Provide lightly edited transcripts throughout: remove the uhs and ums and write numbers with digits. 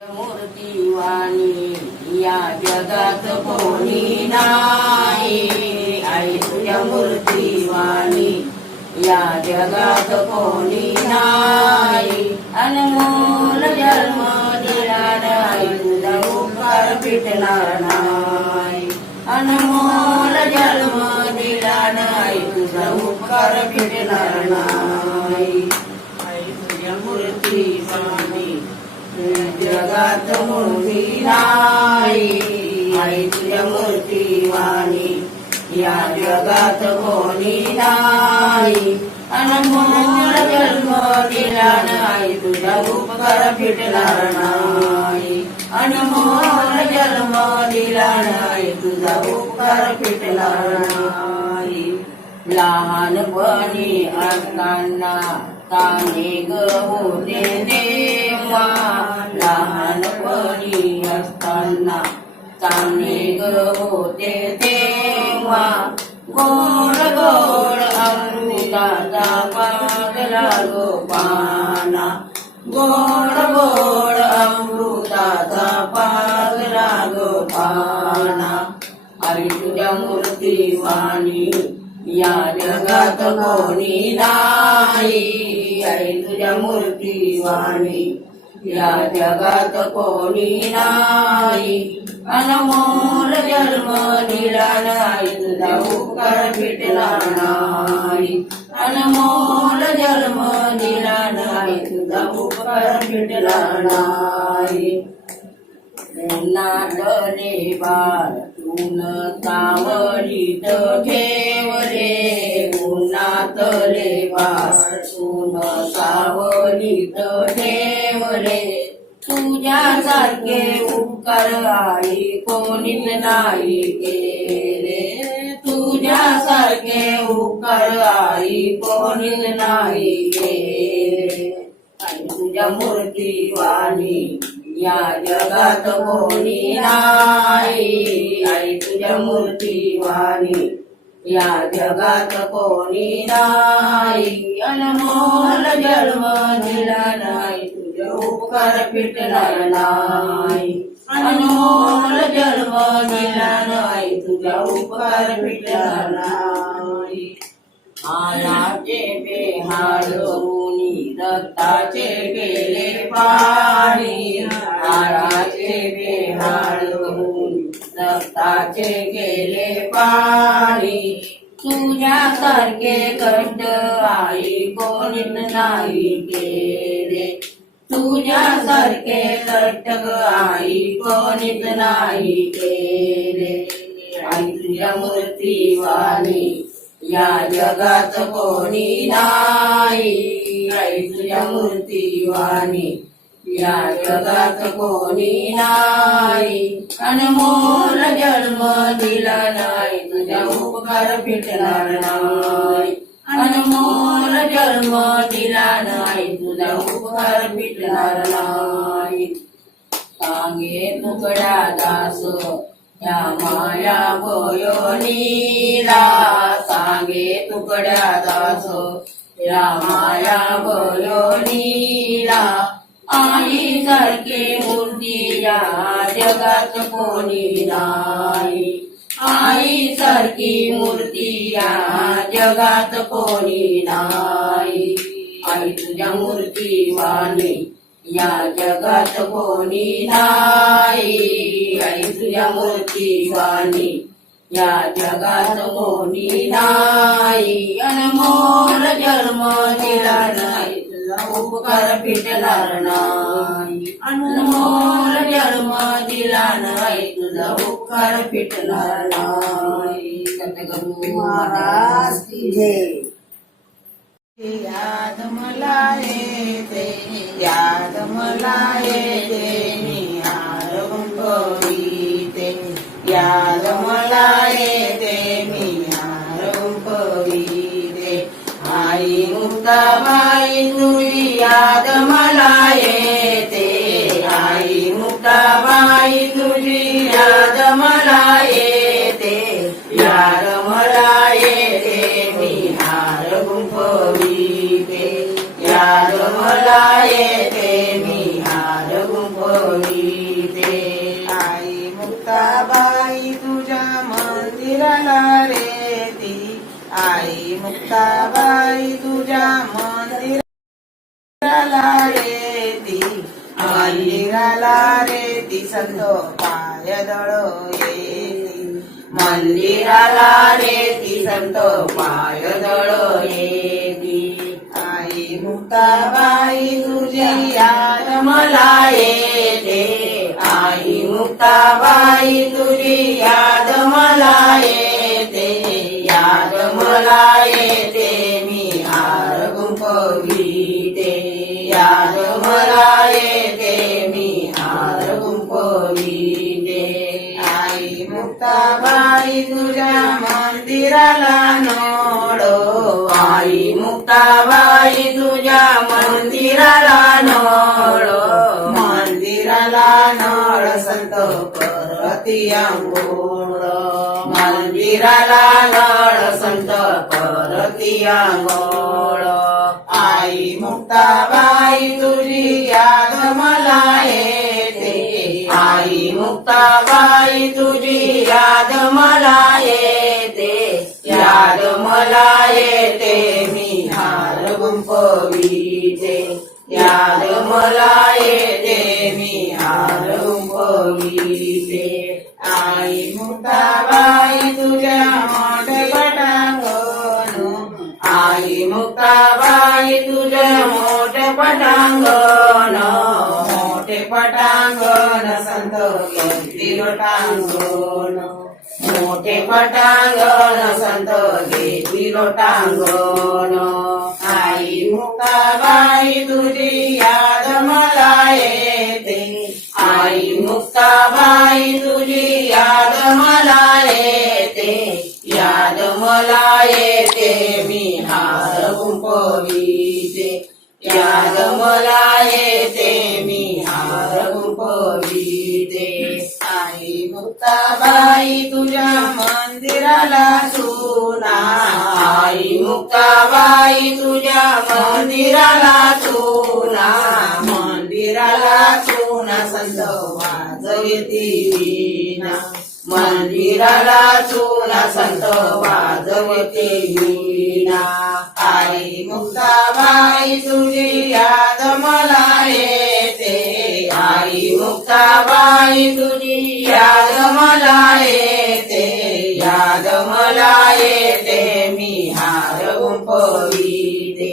मूर्ती वाणी या जगात कोणी नाही। आई तुझ्या मूर्ती वाणी या जगात कोणी नाही। अनमोल जन्म दिला आई तुझा उपकार फिटणार नाही। अनमोल जन्म दिला आई तुझा उपकार फिटणार नाही। आई तुझ्या मूर्ती वाणी जगात कोणी नाही। आई तुझ्या मूर्ती वाणी या जगात कोणी नाही। अनमोल जन्म दिला आई तुझा उपकार फिटणार नाही। अनमोल जन्म दिला आई तुझा उपकार फिटणार नाही। लहानपणी असताना ताने ग होते देवा। लहानपणी असताना ताने ग होते देवा। गोड गोड अमृताचा पागला गो पाना। गोड गोड अमृताचा पागला गो पाना। आई तुझ्या मूर्ती वाणी या जगात कोणी नाही। आई तुझ्या मूर्ती वाणी या जगात कोणी नाही। अनमोल जन्म दिला आई तुझा उपकार फिटणार नाही। अनमोल जन्म दिला आई तुझा उपकार फिटणार नाही। उन्हातले बाळ तून सावलीत ठेवले। उन्हातले बाळ तून सावलीत ठेवले। तुझ्यासारखे उपकार आई कोणीच नाही केले। तुझ्यासारखे उपकार आई कोणीच नाही केले। आई तुझ्या मूर्ती वाणी या जगात कोणी नाही। आई तुझ्या मूर्ती वाणी या जगात कोणी नाही। अनमोल जन्म दिला नाही तुझे उपकार फिटणार नाही। अनमोल जन्म दिला नाही तुझा उपकार फिटणार नाही। आळाचे बेहाड मुनी रक्ताचे गेले पाणी। आळाचे बेहाड मुनी रक्ताचे गेले पाणी। तुझ्यासारखे कष्ट आई कोणीच नाही केले। तुझ्यासारखे कष्ट आई कोणीच नाही केले। आई तुझ्या मूर्ती वाणी या जगात कोणी नाही। आई तुझ्या मूर्ती वाणी या जगात कोणी नाही। अनमोल जन्म दिला नाही तुझा उपकार फिटणार नाही। अनमोल जन्म दिला नाही तुझा उपकार फिटणार नाही। सांगे तुकडा दास या माया बयोनीला। सांगे तुकड्या दास या माया बयोनीला। आई सारखी मूर्ती या जगात कोणी नाही। आई सारखी मूर्ती या जगात कोणी नाही। आई तुझ्या मूर्ती वाणी या जगात कोणी नाही। आई तुझ्या मूर्ती वाणी या जगात कोणी नाही। अनमोल जन्म दिला नाही तुझा उपकार फिटणार नाही। अनमोल जन्म दिला नाही तुझा उपकार फिटणार नाही। सद्गुरु महाराज की जय। याद मला येते याद मला येते निहार करीते। याद मला येते निहार करीते। आई मुक्ताबाई तुझी याद मला येते। आई मुक्ताबाई तुझी याद मला येते। याद मला येते निहार करीते। याद मला येते निहार करीते। आई मुक्ताबाई तुझ्या मंदिराला येती मंदिराला रेती संत पायदळ येती मंदिराला रेती संत पायदळ येती आई मुक्ताबाई तुझी याद मला येते आई मुक्ताबाई तुझी याद मला येते याद मला येते मी हार गुंफविते याद मला येते मी हार गुंफविते आई मुक्ताबाई तुझ्या मंदिराला नोडो आई मुक्ताबाई तुझ्या मंदिराला नोडो मंदिराला नळ संत करती अंघोळ मंदिराला नळ संत करती अंघोळ आई मुक्ताबाई तुझी याद मला येते आई मुक्ताबाई तुझी याद मला येते याद मला येते मी हार गुंफविते याद मला येते मी हार गुंफविते आई मुक्ताबाई तुझ्या मोठे पटांगण आई मुक्ताबाई तुझे मोठे पटांगण संत घेतली लोटांगण मोठे पटांगण संत घेतली लोटांगण आई मुक्ताबाई तुझी याद मला येते आई मुक्ताबाई तुझी याद मला येते याद मला येते मी हार गुंफविते याद मला येते मी हार गुंफविते आई मुक्ताबाई तुझ्या मंदिराला चुना आई मुक्ताबाई तुझ्या मंदिराला चुना मंदिराला चुना संत वाजवती वीणा मंदिराला चुना संत वाजवते वीणा आई मुक्ताबाई तुझी याद मला येते आई मुक्ताबाई तुझी याद मला येते याद मला येते मी हार गुंफविते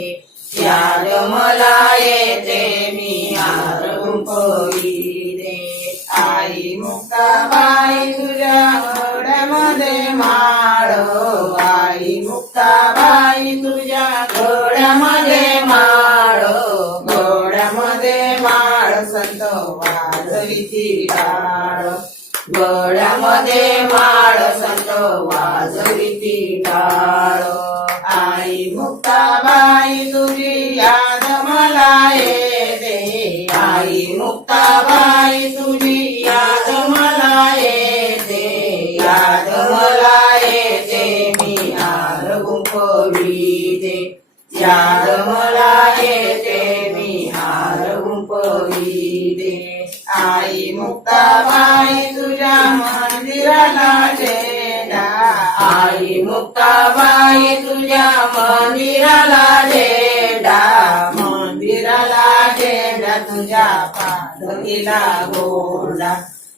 याद मला येते मी हार गुंफविते आई मुक्ताबाई तुझ्या घोड्यामध्ये माळ आई मुक्ताबाई तुझ्या घोड्यामध्ये माळ संत वाजविती टाळ घोड्यामध्ये माळ संत वाजविती टाळ आई मुक्ताबाई तुझी याद मला येते आई मुक्ताबाई तुझी याद मला येते याद मला येते मी हार गुंफविते याद मला येते मी हार गुंफविते आई मुक्ताबाई तुझ्या मंदिराला झेंडा आई मुक्ताबाई तुझ्या मंदिराला झेंडा मंदिराला झेंडा तुझ्या पालखीला गोंडा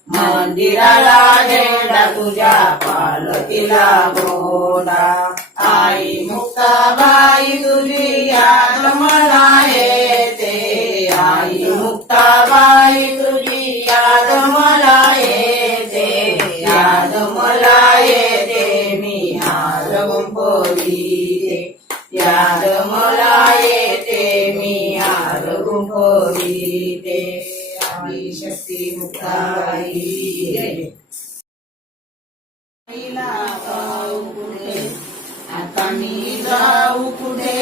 मंदिराला झेंडा तुझ्या पालखीला गोंडा आई मुक्ताबाई तुझी याद मला येते आई मुक्ताबाई तुझी याद मला येते याद मला येते मी हार गुंफविते याद मला येते मी हार गुंफविते आम्ही शक्ती मुक्ताबाई आईला पाहू कुठे आता मी जाऊ कुठे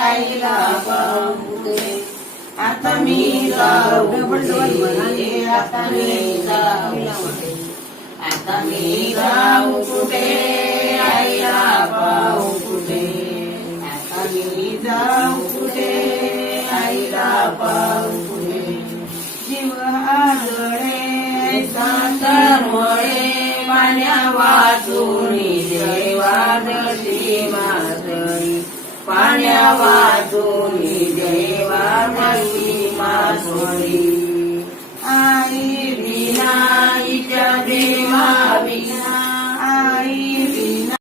आईला पाहू कुठे आता मी जाऊ कुठे आता मी जाऊ कुठे आता मी जाऊ कुठे आईला पाहू कुठे आता मी जाऊ कुठे आईला पाहू जीव आजळे सांतळमुळे पाण्या वाचून देवा दशी मासळी पाण्या वाचून देवा दशी मासळी आई विना हिच्या देवा विना आई विना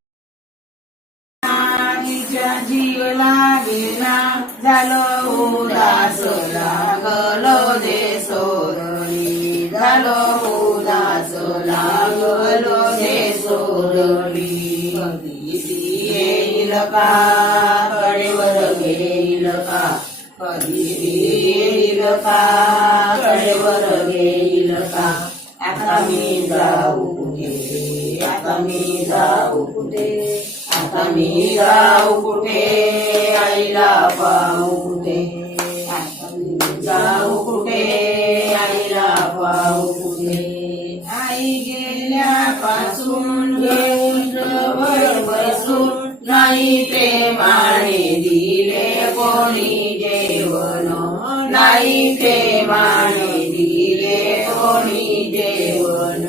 हिच्या जीव लागेना झालं उदास लागलो दे सोरली झालं उदास लागलो दे सोरली कधी येईल का कडेवर घेईल का कधी येईल का कडेवर घेईल का आता मी जाऊ कुठे आता मी जाऊ कुठे आता मी जाऊ कुठे आईला पाहू कुठे आता मी जाऊ कुठे आईला पाहू कुठे आई गेल्यापासून घेऊन जवळ बसून नाही प्रेमाने दिले कोणी जेवण नाही प्रेमाने दिले कोणी जेवण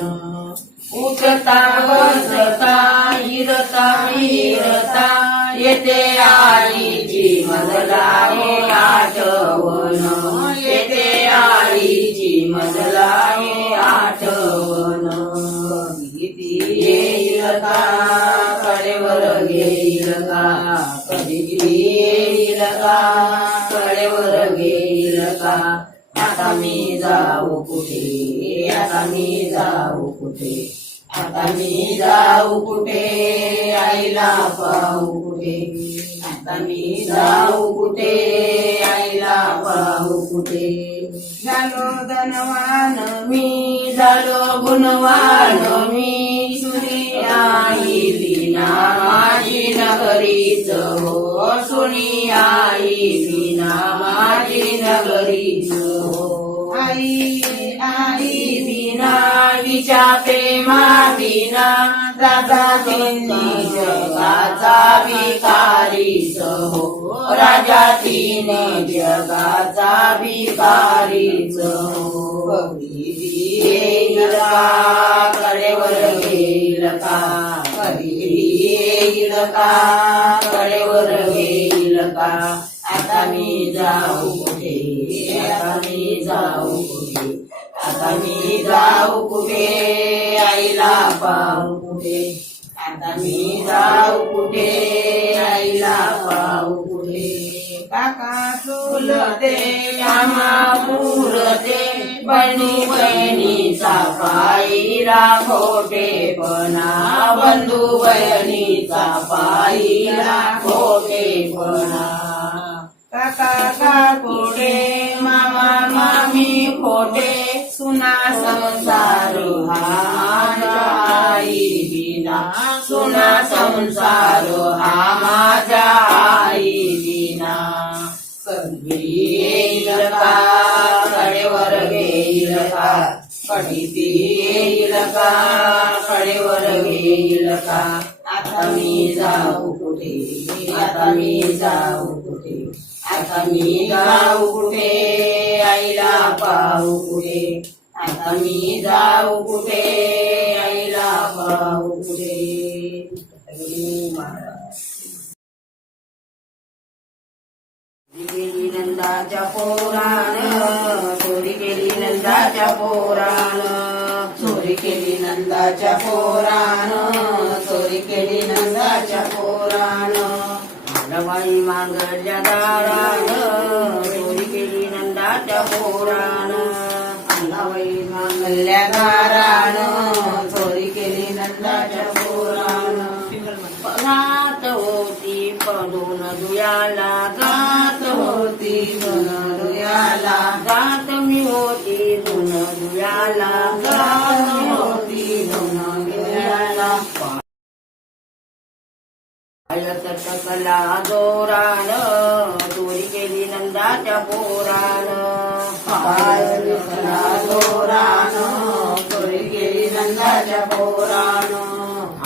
उठता बसता हिरता हिरता येते आईची मजला हे आठवण येते आईची मजला हे आठवण कधी येईल का कडेवर घेईल का कधी येईल का कडेवर घेईल का आता मी जाऊ कुठे आता मी जाऊ कुठे आता मी जाऊ कुठे आईला पाहू कुठे आता मी जाऊ कुठे आईला पाहू कुठे झालो धनवान मी झालो गुणवान मी सुनी आई विना माझी नगरीच हो सुनी आई विना माझी नगरीच हो आई आई विना विच्या प्रेमा विना राजा तिन्ही जगाचा भिकारीच हो राजा तिन्ही जगाचा भिकारीच हो कधी येईल का कडेवर घेईल का कधी येईल का कडेवर घेईल का आता मी जाऊ कुठे आता मी जाऊ कुठे आता मी जाऊ कुठे आईला पाहू कुठे आता मी जाऊ कुठे आईला पाहू कुठे काका चुलते मामा पुरते बहिणी बहिणीचा पायीला खोटेपणा बंधू बहिणीचा पायीला खोटेपणा काका काकुडे मामा मामी खोटे सुना संसार हा माझ्या आई विना सुना संसार हा माझ्या आई विना कधी येईल का कडेवर घेईल का कधी येईल का कडेवर घेईल का आता मी जाऊ कुठे आता मी जाऊ कुठे आता मी जाऊ कुठे आईला पाहू कुठे आता मी जाऊ कुठे आईला पाहू कुठे गेली नंदाच्या पोरान चोरी केली नंदाच्या पोरान चोरी केली नंदाच्या पोरान चोरी केली नंदाच्या पोरान बाई मांगल्या दारान चोरी केली नंदाच्या पोरान बाई मांगल्या दारान चोरी केली नंदाच्या पोरान गात होती पडून दुयाला गात होती धुन दुयाला गात मी होती धुन दुयाला गात होती धुन दुयाला टकला जोरान चोरी केली नंदाच्या पोरान टकला जोरान चोरी केली नंदाच्या पोरान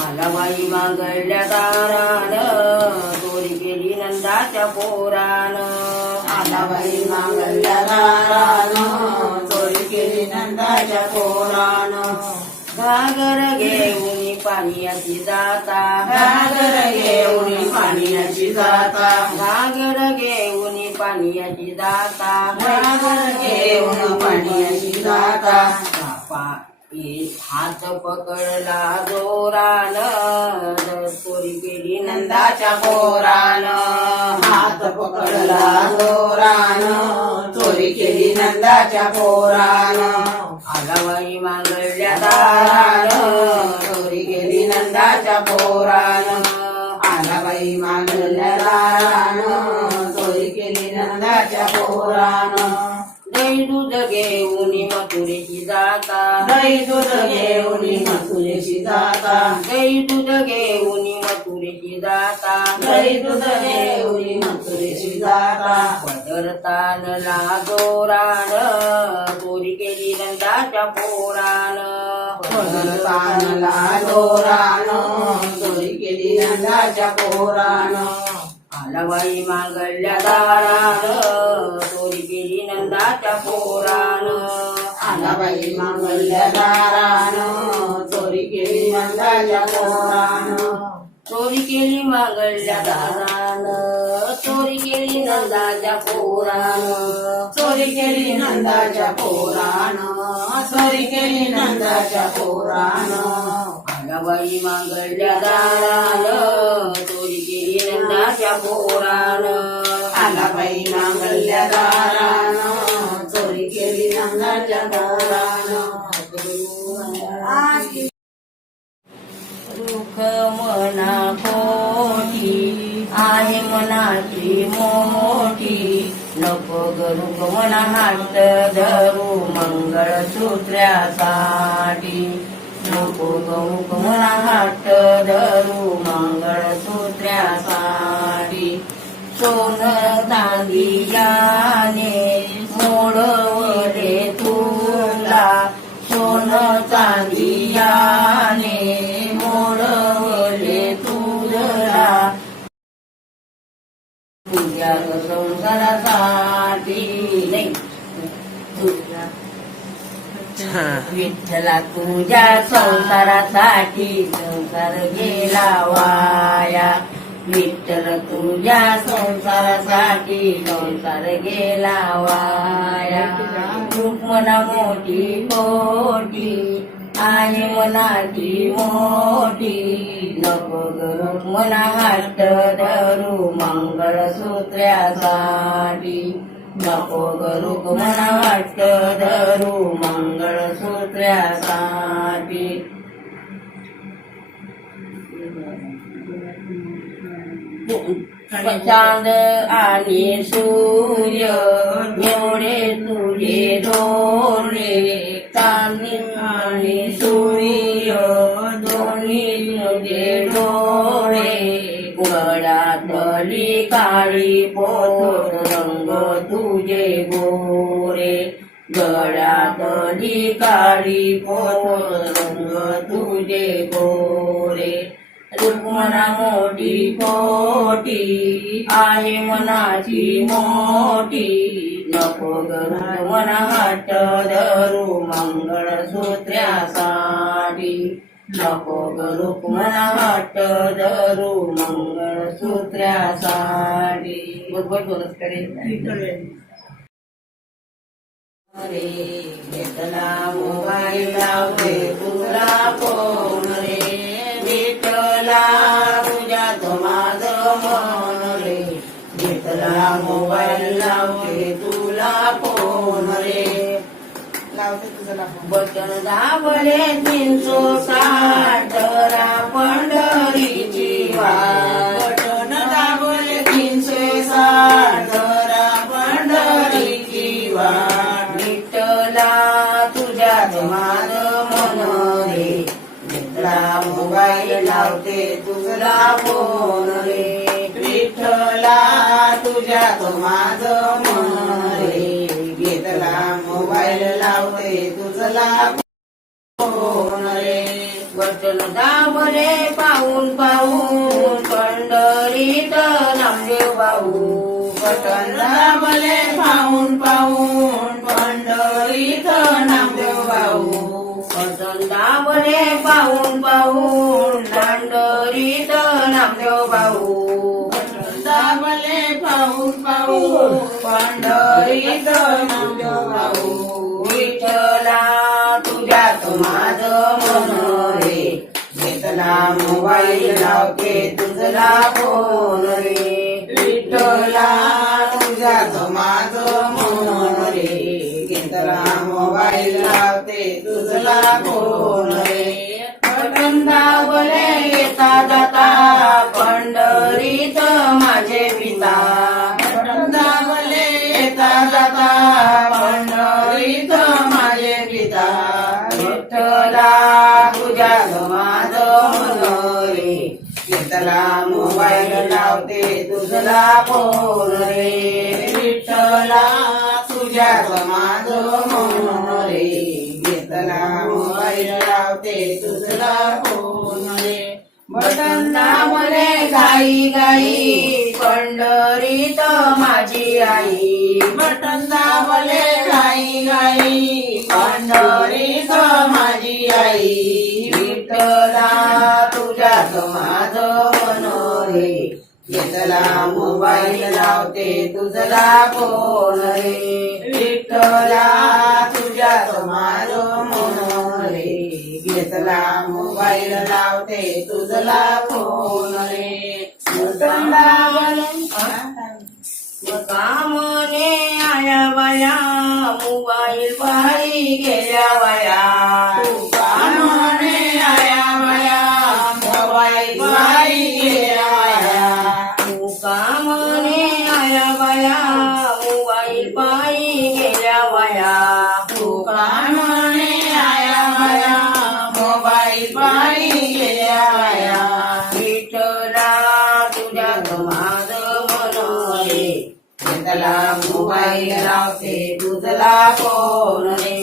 आला बाई मागल्या दारान चोरी केली नंदाच्या पोरान आला बाई मागल्या दारान चोरी केली नंदाच्या पोरान घागर घेऊन पाण्याची जाता घागर घेऊन पाण्याची जाता घागर घेऊन पाण्याची जाता घागर घेऊन पाण्याची जाता हात पकडला जोरान चोरी केली नंदाच्या पोरानं हात पकडला जोरानं चोरी केली नंदाच्या पोरानं आलाबाई मांगल्या दारानं चोरी केली नंदाच्या पोरानं आलाबाई मागल्या दारानं चोरी केली नंदाच्या पोरानं दही दूध घेऊन मथुरेची जाता दही दूध घेऊन मथुरेची जाता दही दूध घेऊन मथुरेची जाता दही दूध घेऊन मथुरेची जाता पदरतानला जोरान चोरी केली नंदाच्या पोरान पदरतानला जोरानं चोरी केली नंदाच्या पोरानं आलाबाई मांगल्या दारान चोरी केली नंदाच्या पोरान आलाबाई मांगल्या दारानं चोरी केली नंदाच्या पोरानं चोरी केली मांगल्या दारान चोरी केली नंदाच्या पोरान चोरी केली नंदाच्या पोरानं चोरी केली नंदाच्या पोरानं आलाबाई मांगल्या दारान चोरी केली नंदाच्या पोरान आलाबाई मांगल्या दारानं चोरी केली नंदाच्या पोरानं रुख मना पोटी आहे मनाची मोठी नको गरुक मना हात धरू मंगळसूत्र्यासाठी नको गरुक मना हात धरू मंगळसूत्र्यासाठी सोन चांदियाने मोडवले तुला सोन चांदियाने मोडवले तुला तुझ्या संसारासाठी नाही विठ्ठला तुझ्या संसारासाठी संसार गेला वाया विठ्ठल तुझ्या संसारासाठी संसार गेला वाया रुक्मना मोठी पोटी आहे मनाची मोठी नको रुक्मना हात धरू मंगळसूत्र्यासाठी नको रुक्मना हात धरू मंगळसूत्र्यासाठी चांद आणि सूर्य एवढे तुझे डोळे चांद आणि सूर्य दोन्ही तुझे डोळे गळ्यातली काळी पोत रंग तुझे गोरे गळ्यातली काळी पोत रंग तुझे गोरे रुक्मना मोठी पोटी आहे मनाची मोठी नको रुक्मना हात धरू मंगळसूत्र्यासाठी नको रुक्मना हात धरू मंगळसूत्र्यासाठी बरोबर बोलत करेल रे घेतला मोबाईल लावते तुला फोन रे विठ्ठला तुझ्या तो माझं मन रे घेतला मोबाईल लावते तुला फोन रे बटन दाबले 360 पंढरीची वाट बटन दाबले 360 पंढरीची वाट विठ्ठला तुझ्यात माझं मन रे घेतला मोबाईल लावते तुझला फोन रे विठ्ठला तुझ्यात माझं मन रे घेतला मोबाईल लावते तुझला फोन रे बटन दाबले पाहून पाहून पंढरीत नामदेव भाऊ बटन दाबले पाहून पाहून पंढरीत नामदेव भाऊ बटन दाबले पाहून पाहून पाहून दांडरीत नामदेव भाऊ दाबले पाहून पाहून पंढरीत नामदेव भाऊ विठ्ठला तुझ्यात माझं मन रे घेतला मोबाईल लावते तुझला फोन रे विठ्ठला तुझ्यात माझं मन रे घेतला मोबाईल लावते तुझला फोन रे बटन दाबले येता जाता पंढरीत माझे पिता बटन दाबले येता जाता पंढरीत माझे पिता विठ्ठला तुझ्यात माझं मन रे घेतला मोबाईल लावते तुझला फोन रे विठ्ठला तुझ्यात माझं मन रे घेतला मोबाईल लावते तुझला फोन रे बटन दाबले गाई गाई पंढरीत माझी आई बटन दाबले गाई गाई पंढरीत माझी आई विठ्ठला तुझ्यात माझं मन रे घेतला मोबाईल लावते तुझला फोन रे विठ्ठला तुझ्यात माझं मन रे घेतला मोबाईल लावते तुझला फोन रे बटन दाबले कामने आया वया मोबाईल पायी गेल्या वया कामने आया वया मोबाईल पायी गेल्या वया कामने आया वया मोबाईल पायी गेल्या वया कामने आया वया मोबाईल पायी गेल्या वया विठ्ठला तुझ्यात माझं मन रे घेतला मोबाईल लावते तुझला फोन रे